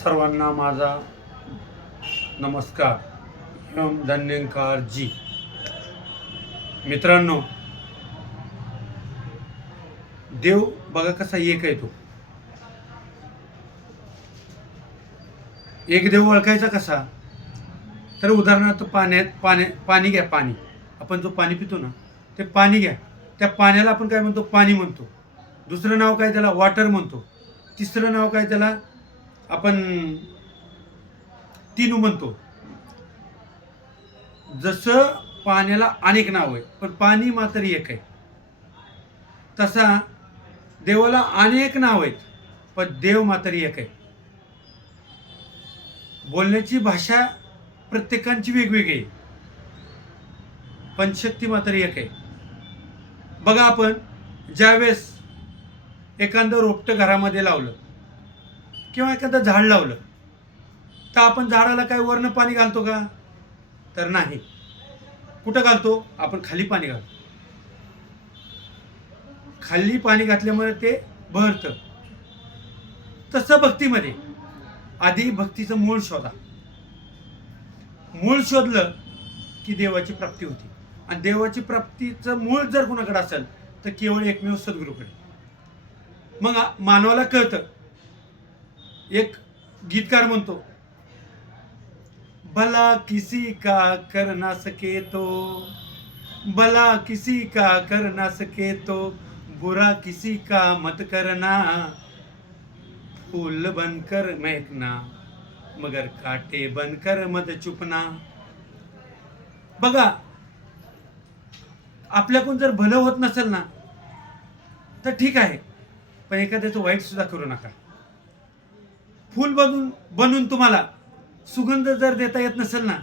सर्वांना माझा नमस्कार एवं धन्यंकार जी. मित्रांनो, देव बघा कसा एक आहे. तो एक देव ओळखायचा कसा, तर उदाहरणार्थ पाणी घ्या. पाणी आपण जो पाणी पितो ना, ते पाणी घ्या. त्या पाण्याला आपण काय म्हणतो? पाणी म्हणतो. दुसरं नाव काय त्याला? वॉटर म्हणतो. तिसरं नाव काय त्याला? आपण तिनू म्हणतो. जसं पाण्याला अनेक नाव आहे, पण पाणी मात्र एक आहे, तसा देवाला अनेक नाव आहेत, पण देव मात्र एक आहे. बोलण्याची भाषा प्रत्येकांची वेगवेगळी आहे, पण शक्ती मात्र एक आहे. बघा, आपण ज्यावेळेस एखादं रोपटं घरामध्ये लावलं किंवा एखादं झाड लावलं, तर आपण झाडाला काय वरनं पाणी घालतो का? तर नाही. कुठं घालतो? आपण खाली पाणी घालतो. खाली पाणी घातल्यामुळे ते बहरतं. तसं भक्तीमध्ये आधी भक्तीचं मूळ शोधा. मूळ शोधलं की देवाची प्राप्ती होती. आणि देवाची प्राप्तीचं मूळ जर कुणाकडे असेल तर केवळ एकमेव सद्गुरूकडे. मग मानवाला कळतं. एक गीतकार म्हणतो, भला किसी का कर ना सके तो, भला किसी का कर ना सके तो, बुरा किसी का मत करना, फूल बनकर महकना मगर काटे बनकर मत चुपना. बघा, आपल्याकडून जर भलं होत नसेल ना, तर ठीक आहे, पण एखाद्याचं वाईट सुद्धा करू नका. फूल बनून तुम्हाला सुगंध जर देता येत नसेल ना,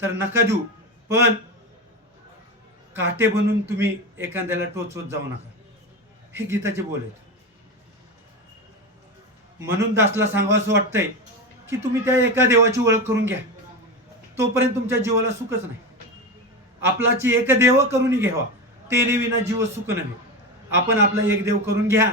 तर नका देऊ, पण काटे बनून तुम्ही एखाद्याला टोचवत जाऊ नका. हे गीताचे बोल आहेत. म्हणून दासला सांगावं असं वाटतंय की तुम्ही त्या एका देवाची ओळख करून घ्या, तोपर्यंत तुमच्या जीवाला सुखच नाही. आपलाची एक देव करून घ्यावा, तेने विना जीव सुख नव्हे. आपण आपला एक देव करून घ्या,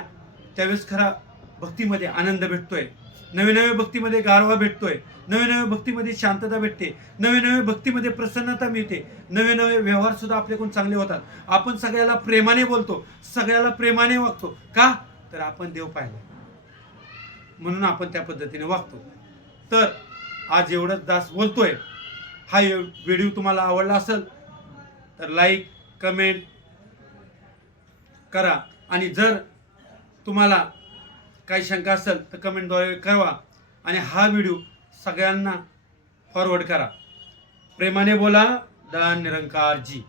त्यावेळेस खरा भक्तीमध्ये आनंद भेटतोय. नवे नवे भक्तीमध्ये गारवा भेटतोय. नवे नवे भक्तीमध्ये शांतता भेटते. नवे नवे भक्तीमध्ये प्रसन्नता मिळते. नवे नवे व्यवहार सुद्धा आपल्याकडून चांगले होतात. आपण सगळ्याला प्रेमाने बोलतो, सगळ्याला प्रेमाने वागतो. का? तर आपण देव पाहिला, म्हणून आपण त्या पद्धतीने वागतो. तर आज एवढंच दास बोलतोय. हा व्हिडिओ तुम्हाला आवडला असेल तर लाईक कमेंट करा. आणि जर तुम्हाला काही शंका असेल तर कमेंटद्वारे कळवा. आणि हा व्हिडिओ सगळ्यांना फॉरवर्ड करा. प्रेमाने बोला. धन निरंकार जी.